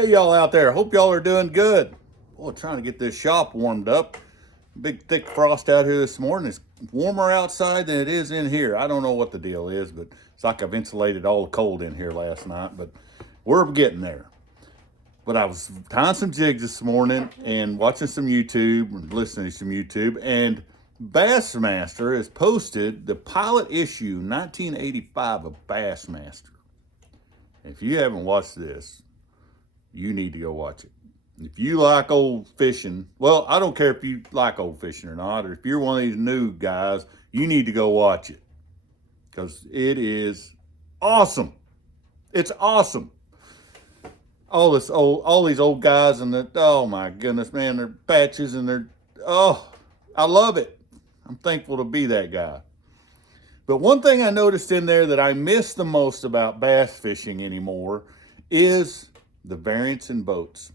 Hey, y'all out there. Hope y'all are doing good. Boy, trying to get this shop warmed up. Big thick frost out here this morning. It's warmer outside than it is in here. I don't know what the deal is, but it's like I've insulated all the cold in here last night, but we're getting there. But I was tying some jigs this morning and watching some YouTube and listening to some YouTube, and Bassmaster has posted the pilot issue 1985 of Bassmaster. If you haven't watched this, you need to go watch it. If you like old fishing, well, I don't care if you like old fishing or not, or if you're one of these new guys, you need to go watch it because it is awesome. It's awesome. All these old guys, and oh my goodness, man, they're patches and I love it. I'm thankful to be that guy. But one thing I noticed in there that I miss the most about bass fishing anymore is the variance in boats.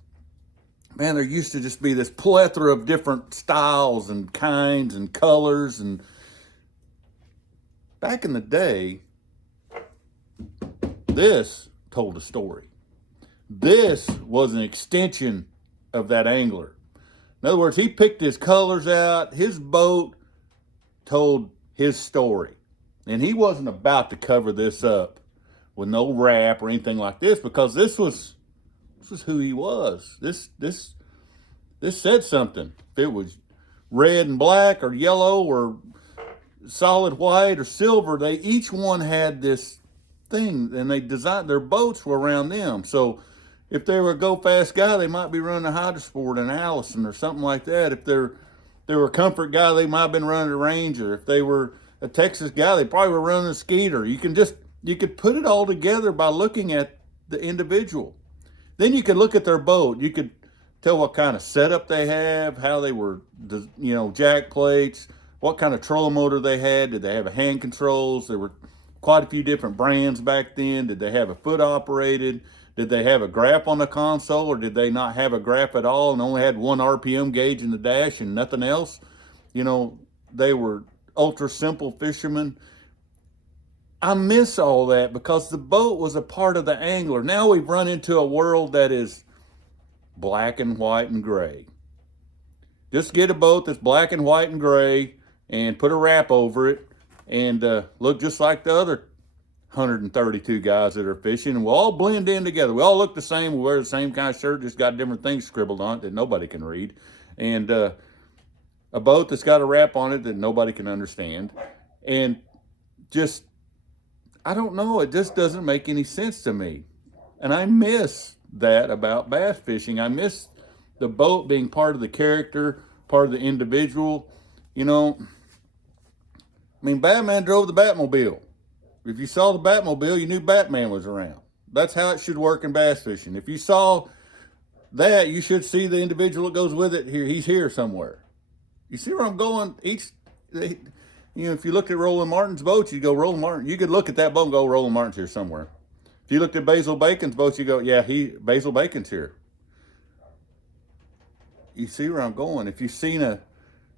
Man, there used to just be this plethora of different styles and kinds and colors. And back in the day, this told a story. This was an extension of that angler. In other words, he picked his colors out. His boat told his story. And he wasn't about to cover this up with no wrap or anything like this, because this was who he was. This said something. If it was red and black or yellow or solid white or silver, they each one had this thing, and they designed their boats were around them. So if they were a go fast guy, they might be running a Hydrosport and Allison or something like that. If they were a comfort guy, they might have been running a Ranger. If they were a Texas guy, they probably were running a Skeeter. You could put it all together by looking at the individual. Then you could look at their boat. You could tell what kind of setup they have, how they were, jack plates, what kind of trolling motor they had. Did they have a hand controls? There were quite a few different brands back then. Did they have a foot operated? Did they have a graph on the console, or did they not have a graph at all and only had one RPM gauge in the dash and nothing else? They were ultra simple fishermen. I miss all that because the boat was a part of the angler. Now we've run into a world that is black and white and gray. Just get a boat that's black and white and gray and put a wrap over it and look just like the other 132 guys that are fishing, and we'll all blend in together. We all look the same. We wear the same kind of shirt, just got different things scribbled on it that nobody can read. And a boat that's got a wrap on it that nobody can understand. And just, I don't know, it just doesn't make any sense to me. And I miss that about bass fishing. I miss the boat being part of the character, part of the individual. Batman drove the Batmobile. If you saw the Batmobile, you knew Batman was around. That's how it should work in bass fishing. If you saw that, you should see the individual that goes with it here. He's here somewhere. You see where I'm going? If you looked at Roland Martin's boat, you'd go, Roland Martin. You could look at that boat and go, Roland Martin's here somewhere. If you looked at Basil Bacon's boat, you go, yeah, Basil Bacon's here. You see where I'm going? If you've seen a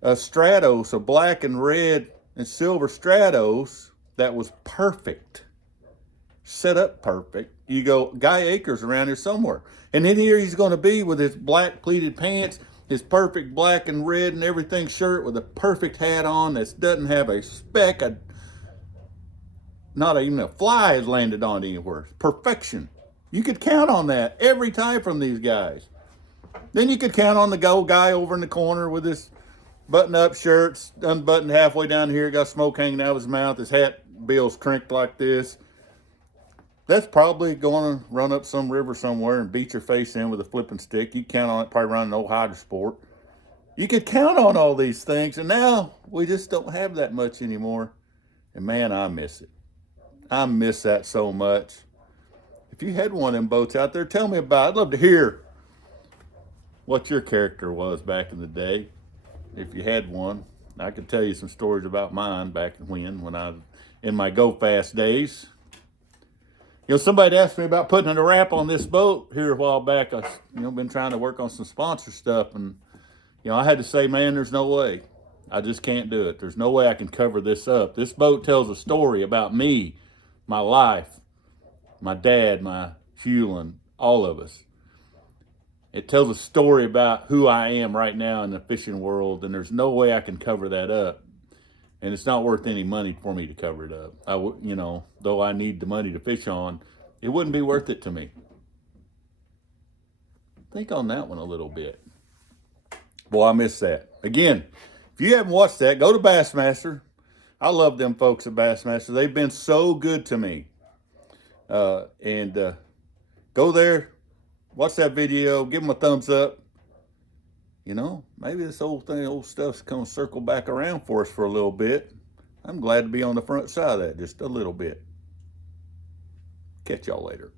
Stratos, a black and red and silver Stratos that was perfect, set up perfect, you go, Guy Akers around here somewhere. And then here he's going to be with his black pleated pants, his perfect black and red and everything shirt with a perfect hat on that doesn't have a speck, not even a fly has landed on anywhere. Perfection. You could count on that every time from these guys. Then you could count on the guy over in the corner with his button-up shirts, unbuttoned halfway down here, got smoke hanging out of his mouth, his hat bill's crinked like this. That's probably going to run up some river somewhere and beat your face in with a flipping stick. You count on it, probably running an old Hydrosport. You could count on all these things, and now we just don't have that much anymore. And man, I miss it. I miss that so much. If you had one of them boats out there, tell me about it. I'd love to hear what your character was back in the day. If you had one, I could tell you some stories about mine back when I was in my go fast days. Somebody asked me about putting a wrap on this boat here a while back. I've been trying to work on some sponsor stuff, and I had to say, man, there's no way. I just can't do it. There's no way I can cover this up. This boat tells a story about me, my life, my dad, my Hewlin, all of us. It tells a story about who I am right now in the fishing world, and there's no way I can cover that up. And it's not worth any money for me to cover it up. Though I need the money to fish on, it wouldn't be worth it to me. Think on that one a little bit. Boy, I miss that. Again, if you haven't watched that, go to Bassmaster. I love them folks at Bassmaster. They've been so good to me. And go there, watch that video, give them a thumbs up. Maybe this old stuff's gonna circle back around for us for a little bit. I'm glad to be on the front side of that just a little bit. Catch y'all later.